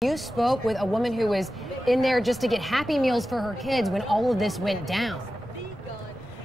You spoke with a woman who was in there just to get Happy Meals for her kids when all of this went down.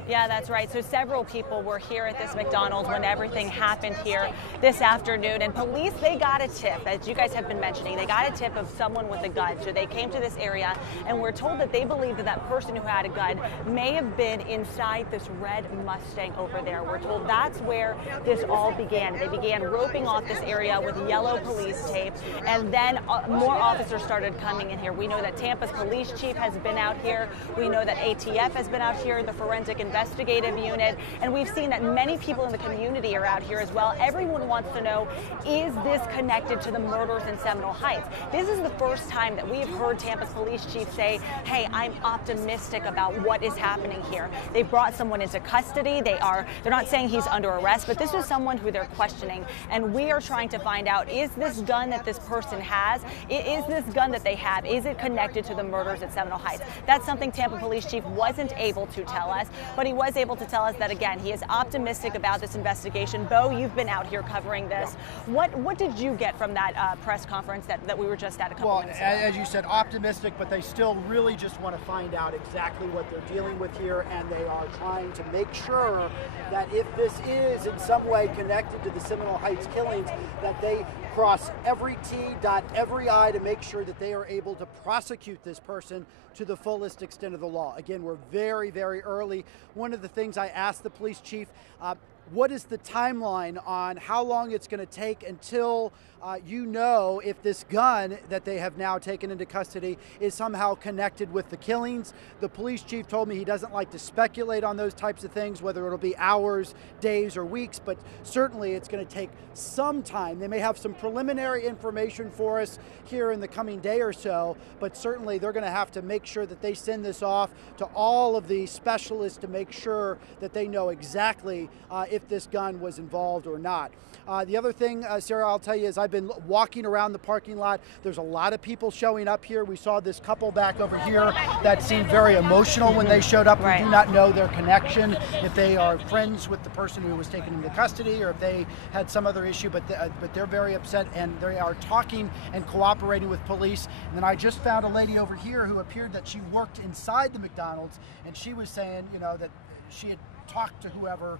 Yeah, that's right. So several people were here at this McDonald's when everything happened here this afternoon. And police, they got a tip, as you guys have been mentioning. They got a tip of someone with a gun. So they came to this area and were told that they believed that that person who had a gun may have been inside this red Mustang over there. We're told that's where this all began. They began roping off this area with yellow police tape. And then more officers started coming in here. We know that Tampa's police chief has been out here. We know that ATF has been out here, the forensic investigative unit, and we've seen that many people in the community are out here as well. Everyone wants to know, is this connected to the murders in Seminole Heights? This is the first time that we've heard Tampa's police chief say, hey, I'm optimistic about what is happening here. They brought someone into custody. They're not saying he's under arrest, but this is someone who they're questioning, and we are trying to find out, is this gun that this person has, is this gun that they have, is it connected to the murders at Seminole Heights? That's something Tampa police chief wasn't able to tell us, but he was able to tell us that, again, he is optimistic about this investigation. Bo, you've been out here covering this. What did you get from that press conference that we were just at a couple minutes ago? As you said, optimistic, but they still really just want to find out exactly what they're dealing with here, and they are trying to make sure that if this is in some way connected to the Seminole Heights killings, that they cross every T, dot every I to make sure that they are able to prosecute this person to the fullest extent of the law. Again, we're very, very early. One of the things I asked the police chief, what is the timeline on how long it's going to take until you know if this gun that they have now taken into custody is somehow connected with the killings? The police chief told me he doesn't like to speculate on those types of things, whether it'll be hours, days, or weeks, but certainly it's going to take some time. They may have some preliminary information for us here in the coming day or so, but certainly they're going to have to make sure that they send this off to all of the specialists to make sure that they know exactly if this gun was involved or not. The other thing, Sarah, I'll tell you is I've been walking around the parking lot. There's a lot of people showing up here. We saw this couple back over here that seemed very emotional when they showed up. Right. We do not know their connection, if they are friends with the person who was taken into custody or if they had some other issue, but they're very upset and they are talking and cooperating with police. And then I just found a lady over here who appeared that she worked inside the McDonald's, and she was saying, you know, that she had talked to whoever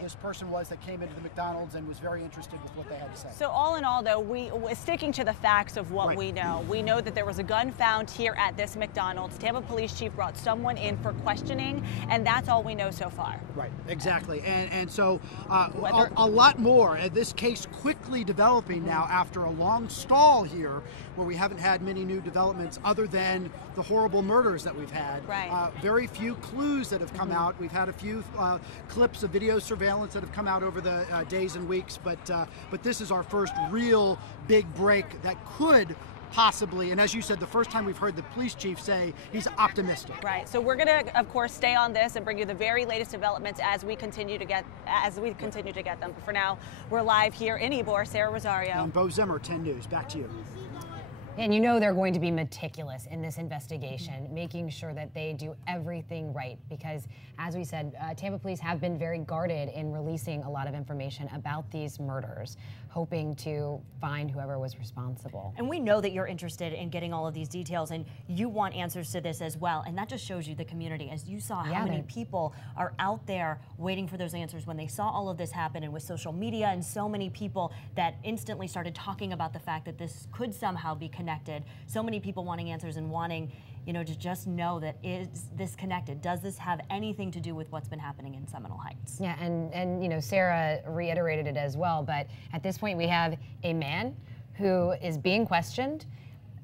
this person was that came into the McDonald's and was very interested with what they had to say. So all in all, though, we're sticking to the facts of what we know. We know that there was a gun found here at this McDonald's. Tampa police chief brought someone in for questioning, and that's all we know so far. Right, exactly. And so a lot more. This case quickly developing now after a long stall here where we haven't had many new developments other than the horrible murders that we've had. Right. Very few clues that have come out. We've had a few clips of video surveillance that have come out over the days and weeks, but this is our first real big break that could possibly, and as you said, the first time we've heard the police chief say he's optimistic. Right. So we're going to, of course, stay on this and bring you the very latest developments as we continue to get them. But for now, we're live here in Ybor. Sarah Rosario and Bo Zimmer, 10 News. Back to you. And you know they're going to be meticulous in this investigation, making sure that they do everything right. Because, as we said, Tampa police have been very guarded in releasing a lot of information about these murders, hoping to find whoever was responsible. And we know that you're interested in getting all of these details, and you want answers to this as well. And that just shows you the community. As you saw how many people are out there waiting for those answers when they saw all of this happen, and with social media and so many people that instantly started talking about the fact that this could somehow be connected. So many people wanting answers and wanting, you know, to just know that, is this connected? Does this have anything to do with what's been happening in Seminole Heights? Yeah, and you know, Sarah reiterated it as well, but at this point we have a man who is being questioned.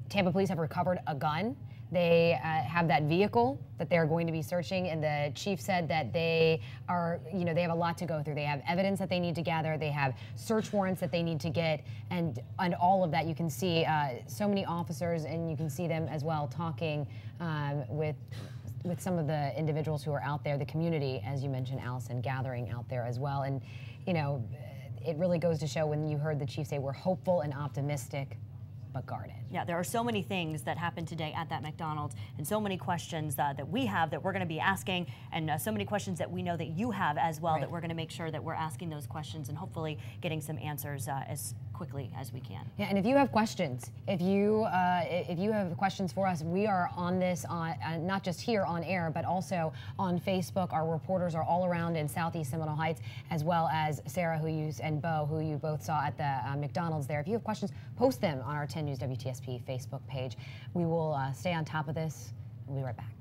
Tampa police have recovered a gun. They have that vehicle that they're going to be searching, and the chief said that they are, you know, they have a lot to go through. They have evidence that they need to gather. They have search warrants that they need to get, and all of that. You can see so many officers, and you can see them as well talking with some of the individuals who are out there, the community, as you mentioned, Allison, gathering out there as well. And you know, it really goes to show when you heard the chief say we're hopeful and optimistic, but guarded. Yeah, there are so many things that happened today at that McDonald's, and so many questions that we have that we're going to be asking, and so many questions that we know that you have as well, that we're going to make sure that we're asking those questions and hopefully getting some answers as quick quickly as we can. Yeah, and if you have questions, if you have questions for us, we are on this on not just here on air, but also on Facebook. Our reporters are all around in Southeast Seminole Heights, as well as Sarah, and Bo, who you both saw at the McDonald's there. If you have questions, post them on our 10 News WTSP Facebook page. We will stay on top of this. We'll be right back.